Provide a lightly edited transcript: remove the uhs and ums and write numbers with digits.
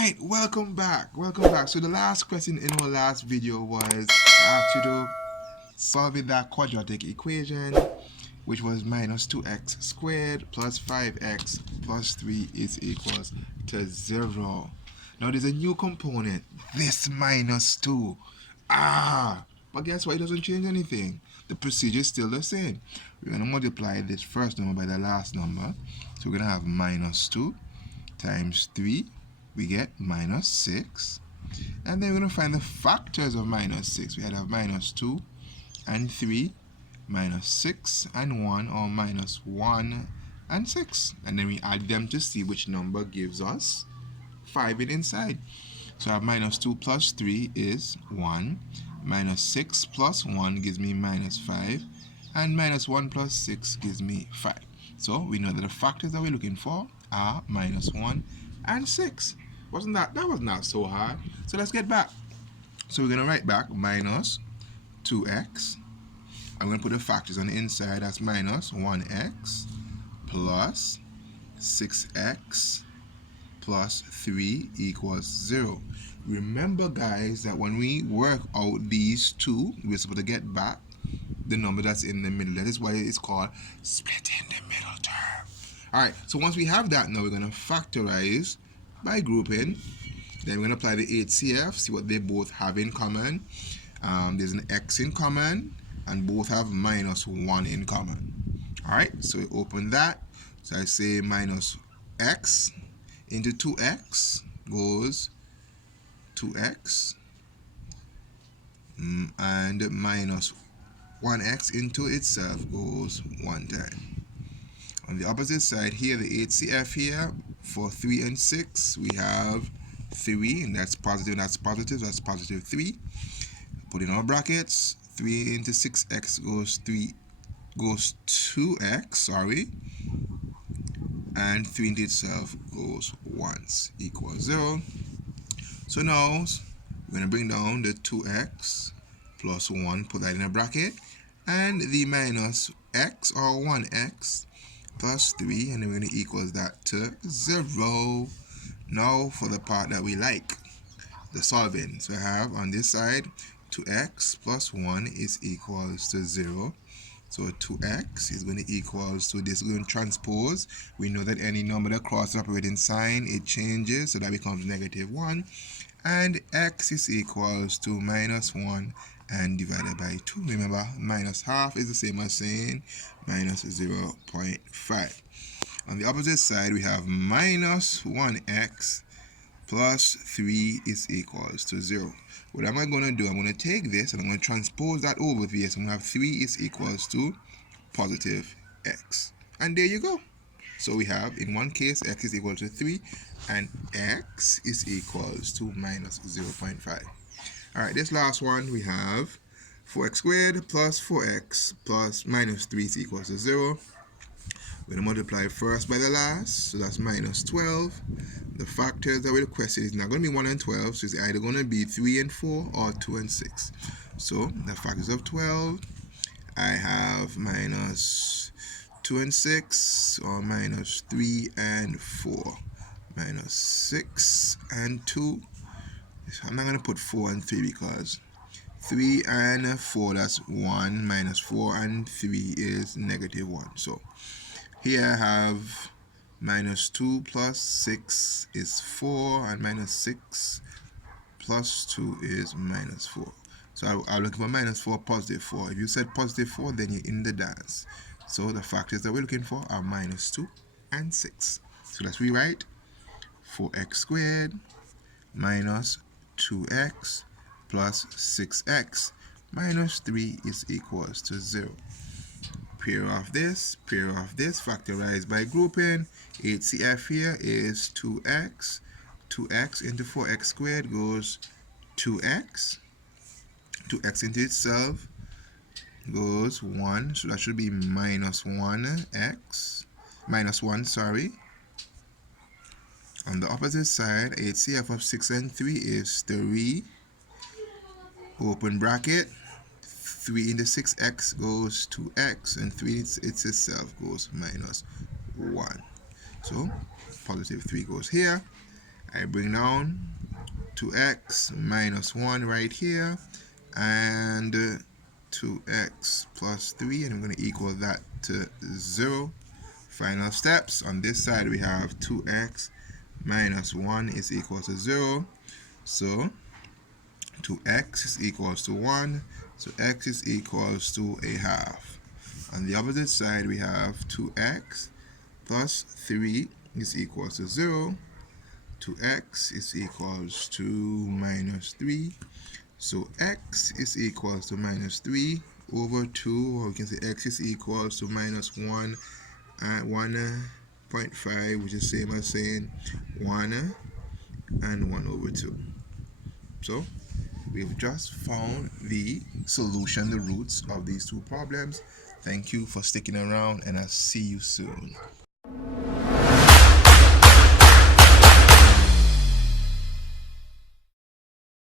Alright, welcome back. So the last question in our last video was I asked you to solve that quadratic equation, which was minus 2x squared plus 5x plus 3 is equals to 0. Now there's a new component, this minus 2. But guess what? It doesn't change anything. The procedure is still the same. We're going to multiply this first number by the last number. So we're going to have minus 2 times 3. We get minus 6. And then we're going to find the factors of minus 6. We had have minus 2 and 3, minus 6 and 1, or minus 1 and 6. And then we add them to see which number gives us 5 inside. So I have minus 2 plus 3 is 1. Minus 6 plus 1 gives me minus 5. And minus 1 plus 6 gives me 5. So we know that the factors that we're looking for are minus 1 and 6. That was not so hard. So let's get back. So we're going to write back minus 2x. I'm going to put the factors on the inside. That's minus 1x plus 6x plus 3 equals 0. Remember, guys, that when we work out these two, we're supposed to get back the number that's in the middle. That is why it's called splitting the middle term. Alright, so once we have that, now we're going to factorize by grouping. Then we're going to apply the HCF, see what they both have in common. There's an x in common, and both have minus 1 in common. Alright, so we open that. So I say minus x into 2x goes 2x, and minus 1x into itself goes 1 time. On the opposite side here, the HCF here, for 3 and 6, we have 3, and that's positive, that's positive 3. Put in our brackets, 3 into 6x goes 2x, and 3 into itself goes once, equals 0. So now we're going to bring down the 2x plus 1, put that in a bracket, and the minus x, or 1x, plus 3, and then we're going to equal that to 0. Now for the part that we like, the solving. So I have on this side 2x plus 1 is equals to 0. So 2x is going to equals to this. We're going to transpose. We know that any number that crosses operating sign, it changes, so that becomes negative 1. And x is equals to minus 1 and divided by 2. Remember, minus half is the same as saying minus 0.5. On the opposite side, we have minus 1x plus 3 is equals to 0. What am I going to do? I'm going to take this and I'm going to transpose that over here. So I'm going to have 3 is equals to positive x. And there you go. So we have, in one case, x is equal to 3, and x is equals to minus 0.5. Alright, this last one, we have 4x squared plus 4x plus minus 3 is equals to 0. We're going to multiply first by the last, so that's minus 12. The factors that we requested is not going to be 1 and 12, so it's either going to be 3 and 4 or 2 and 6. So the factors of 12, I have minus 2 and 6, or minus 3 and 4. Minus 6 and 2. I'm not going to put 4 and 3 because 3 and 4, that's 1, minus 4 and 3 is negative 1. So here I have minus 2 plus 6 is 4, and minus 6 plus 2 is minus 4. So I'm looking for minus 4, positive 4. If you said positive 4, then you're in the dance. So the factors that we're looking for are minus 2 and 6. So let's rewrite 4x squared minus 2x plus 6x minus 3 is equals to 0. Pair off this, factorize by grouping. HCF here is 2x. 2x into 4x squared goes 2x. 2x into itself goes 1, so that should be minus 1x. Minus 1, sorry. On the opposite side, HCF of 6 and 3 is 3. Open bracket. 3 into 6x goes 2x, and 3 itself goes minus 1. So positive 3 goes here, I bring down 2x minus 1 right here, and 2x plus 3, and I'm going to equal that to 0. Final steps. On this side we have 2x minus 1 is equal to 0. So 2x is equals to 1. So x is equals to a half. On the opposite side we have 2x plus 3 is equals to 0. 2x is equals to minus 3. So x is equals to minus 3 over 2, or we can say x is equals to minus 1 at 1.5, which is same as saying 1 and 1 over 2. So we've just found the solution, the roots of these two problems. Thank you for sticking around, and I'll see you soon.